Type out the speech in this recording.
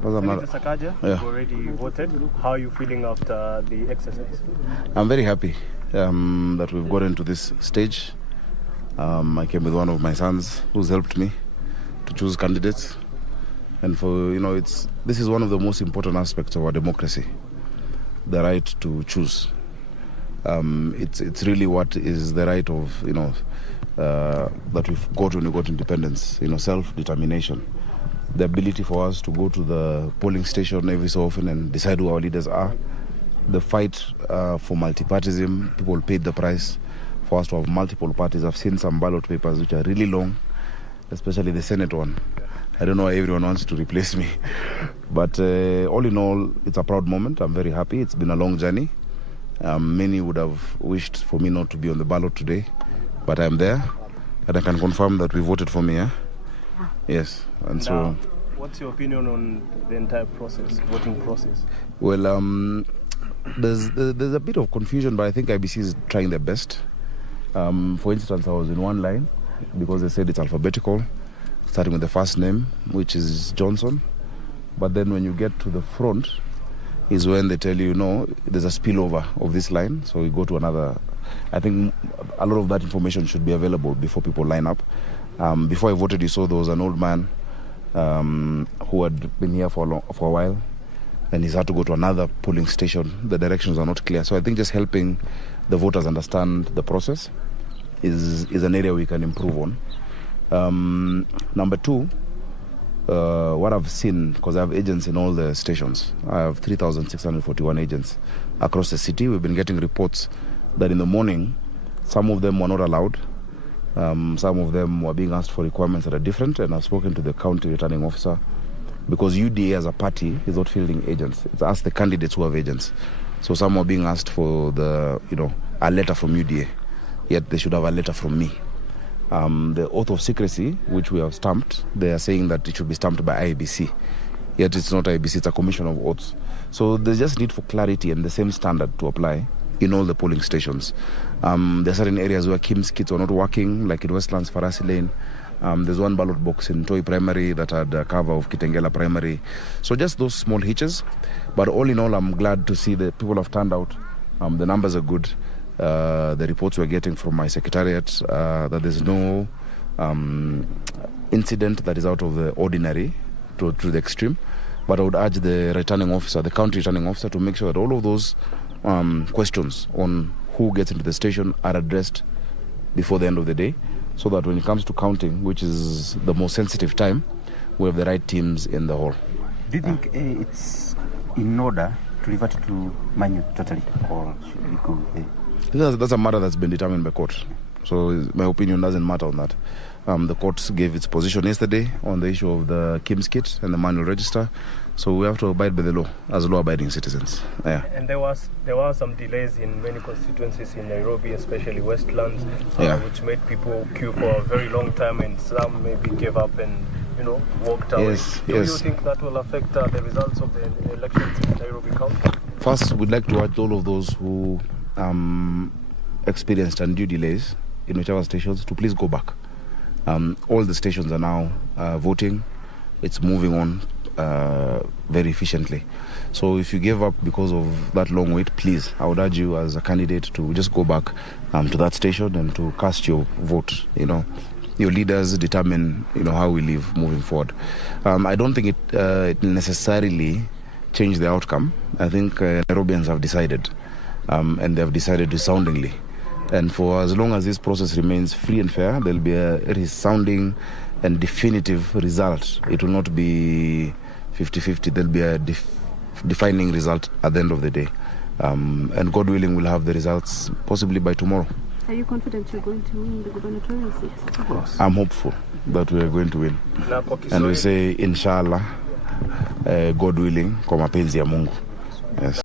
Senator Sakaja, you've already voted. How are you feeling after the exercise? I'm very happy that we've gotten to this stage. I came with one of my sons who's helped me to choose candidates. And this is one of the most important aspects of our democracy, the right to choose. It's really what is the right of, that we've got when we got independence, self-determination. The ability for us to go to the polling station every so often and decide who our leaders are. The fight for multipartyism, people paid the price for us to have multiple parties. I've seen some ballot papers which are really long, especially the Senate one. I don't know why everyone wants to replace me. But all in all, it's a proud moment. I'm very happy. It's been a long journey. Many would have wished for me not to be on the ballot today, but I'm there. And I can confirm that we voted for me, yeah? Yes. And now, what's your opinion on the entire process, voting process? Well, there's a bit of confusion, but I think IBC is trying their best. For instance, I was in one line because they said it's alphabetical, starting with the first name, which is Johnson. But then when you get to the front is when they tell you, no, there's a spillover of this line. So we go to another. I think a lot of that information should be available before people line up. Before I voted, you saw there was an old man who had been here for a while, and he's had to go to another polling station. The directions are not clear. So I think just helping the voters understand the process is an area we can improve on. Number two, what I've seen, because I have agents in all the stations. I have 3,641 agents across the city. We've been getting reports that in the morning, some of them were not allowed. Some of them were being asked for requirements that are different, and I've spoken to the county returning officer because UDA as a party is not fielding agents. It's us, the candidates, who have agents. So some were being asked for a letter from UDA, yet they should have a letter from me. The oath of secrecy, which we have stamped, they are saying that it should be stamped by IBC. Yet it's not IBC, it's a commission of oaths. So there's just need for clarity and the same standard to apply in all the polling stations. There are certain areas where KIMS kits are not working, like in Westlands, Farasi Lane. There's one ballot box in Toi Primary that had a cover of Kitengela Primary. So just those small hitches. But all in all, I'm glad to see that people have turned out. The numbers are good. The reports we're getting from my secretariat, that there's no incident that is out of the ordinary to the extreme. But I would urge the returning officer, the county returning officer, to make sure that all of those questions on who gets into the station are addressed before the end of the day, so that when it comes to counting, which is the most sensitive time, we have the right teams in the hall. Do you think it's in order to revert to manual totally, or should we go? That's a matter that's been determined by court. So my opinion doesn't matter on that. The court gave its position yesterday on the issue of the KIMS kit and the manual register. So we have to abide by the law as law-abiding citizens. Yeah. And there were some delays in many constituencies in Nairobi, especially Westlands, which made people queue for a very long time, and some maybe gave up and walked away. Do you think that will affect the results of the elections in Nairobi County? First, we'd like to urge all of those who experienced undue delays in whichever stations to please go back. All the stations are now voting. It's moving on very efficiently. So if you gave up because of that long wait, please, I would urge you as a candidate to just go back to that station and to cast your vote. Your leaders determine how we live moving forward. I don't think it necessarily change the outcome. I think Nairobians have decided, and they have decided resoundingly. And for as long as this process remains free and fair, there'll be a resounding and definitive result. It will not be 50-50. There'll be a defining result at the end of the day. And God willing, we'll have the results possibly by tomorrow. Are you confident you're going to win the gubernatorial seats? Of course. I'm hopeful that we are going to win. And we say, inshallah, God willing, kwa mapenzi ya Mungu. Yes.